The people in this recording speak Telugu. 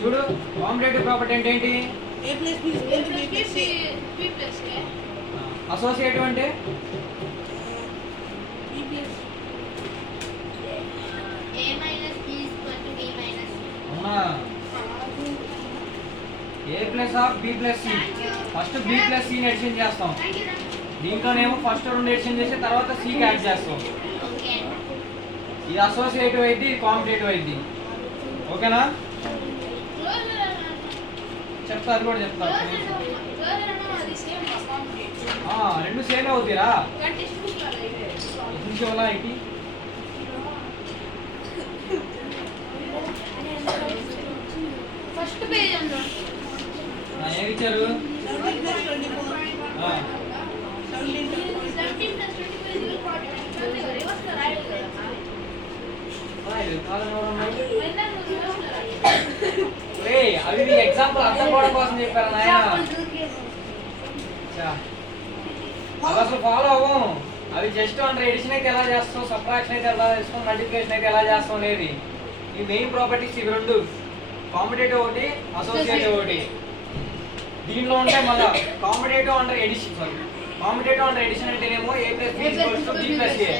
చూడు కాంపిటేటివ్ ప్రాపర్టీ అంటే ఏంటి? A plus B is equal to B plus C. B plus A. Associative అంటే B plus A minus B is equal to B minus C. అవునా? A plus of B plus C. First B plus సిని ఎడిషన్ చేస్తాం. దీంట్లోనేమో ఫస్ట్ రెండు ఎడిషన్ చేసి తర్వాత సికి యాడ్ చేస్తాం. Okay. ఇది అసోసియేటివ్ అయింది, ఇది కాంపిటేటివ్ అయింది. ఓకేనా? చెప్తా, అది కూడా చెప్తా. రెండు సేమ్ అవుతారా? చూసేవాళ్ళ ఏంటి? ఫస్ట్ పేజ్ అన్నా ఏమి ఇచ్చారు? 17 plus 24. 17 plus 17 plus 25 is equal to 49. Reverse లో రాయాలి కదా. అవి మీకు ఎగ్జాంపుల్ అర్థం కావడం కోసం చెప్పారు నాయన. అసలు ఫాలో అవ్వం. అవి జస్ట్ అంటే ఎడిషన్ అయితే ఎలా చేస్తాం, సబ్ట్రాక్షన్ అయితే ఎలా చేస్తాం, మల్టిప్లికేషన్ అయితే ఎలా చేస్తాం అనేది. ఈ మెయిన్ ప్రాపర్టీస్ ఇవి రెండు, కాంపిటేటివ్ ఒకటి, అసోసియేటివ్ ఒకటి. దీనిలో ఉంటే మళ్ళీ competitive under addition, sorry competitive under addition అంటేనేమో A plus B equals to B plus A.